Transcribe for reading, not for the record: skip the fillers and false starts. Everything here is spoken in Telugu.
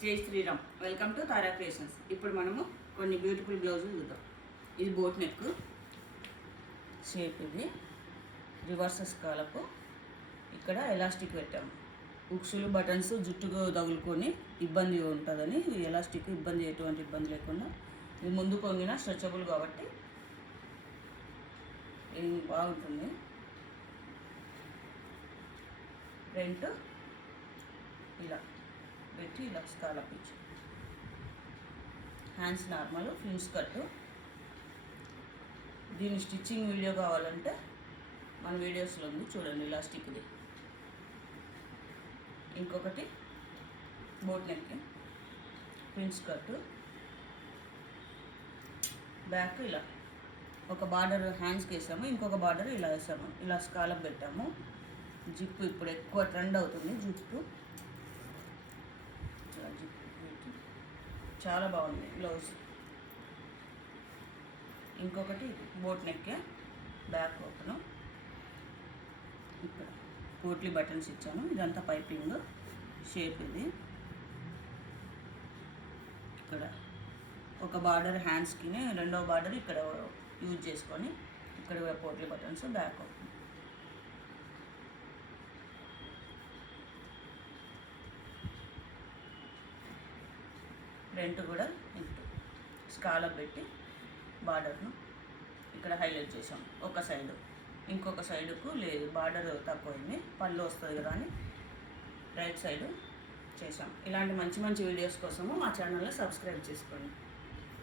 జై Shriram. Welcome to Tara Creations. ఇప్పుడు మనము కొన్ని బ్యూటిఫుల్ బ్లౌజులు చూద్దాం. ఇది బోట్ నెక్ షేప్, ఇది రివర్స్ స్కాలప్. ఇక్కడ ఎలాస్టిక్ పెట్టాము. ఉక్సులు బటన్స్ జుట్టుకు తగులుకొని ఇబ్బంది ఉంటుందని ఎలాస్టిక్ ఎటువంటి ఇబ్బంది లేకుండా. ఇది ముందు కొంగిన స్ట్రెచబుల్ కాబట్టి ఇది బాగుంటుంది. ఫ్రంట్ ఇలా పెట్టి ఇలా స్కాలప్ ఇచ్చి, హ్యాండ్స్ నార్మల్ ఫ్రిన్స్ కట్టు. దీని స్టిచ్చింగ్ వీడియో కావాలంటే మన వీడియోస్లో ఉంది చూడండి. ఎలాస్టిక్ది ఇంకొకటి బోట్ నెక్ ప్రిన్స్ కట్టు. బ్యాక్ ఇలా ఒక బార్డర్ హ్యాండ్స్కి వేసాము, ఇంకొక బార్డర్ ఇలా వేసాము. ఇలా స్కాలప్ పెట్టాము. జిప్పు ఇప్పుడు ఎక్కువ ట్రెండ్ అవుతుంది. జిప్పు చాలా బాగుంది బ్లౌజ్. ఇంకొకటి బోట్ నెక్ బ్యాక్ ఓపెను. ఇక్కడ పోట్లీ బటన్స్ ఇచ్చాను. ఇదంతా పైపింగ్ షేప్. ఇది ఇక్కడ ఒక బార్డర్ హ్యాండ్స్కి, రెండవ బార్డర్ ఇక్కడ యూజ్ చేసుకొని ఇక్కడ potli buttons back open. Front కూడా స్కాలప్ పెట్టి బార్డర్ను ఇక్కడ హైలైట్ చేసాం. ఒక సైడు, ఇంకొక సైడుకు లేదు, బార్డర్ తక్కువైంది, పళ్ళు వస్తుంది కదా అని రైట్ సైడు చేసాం. ఇలాంటి మంచి మంచి వీడియోస్ కోసము మా ఛానల్ని సబ్స్క్రైబ్ చేసుకోండి.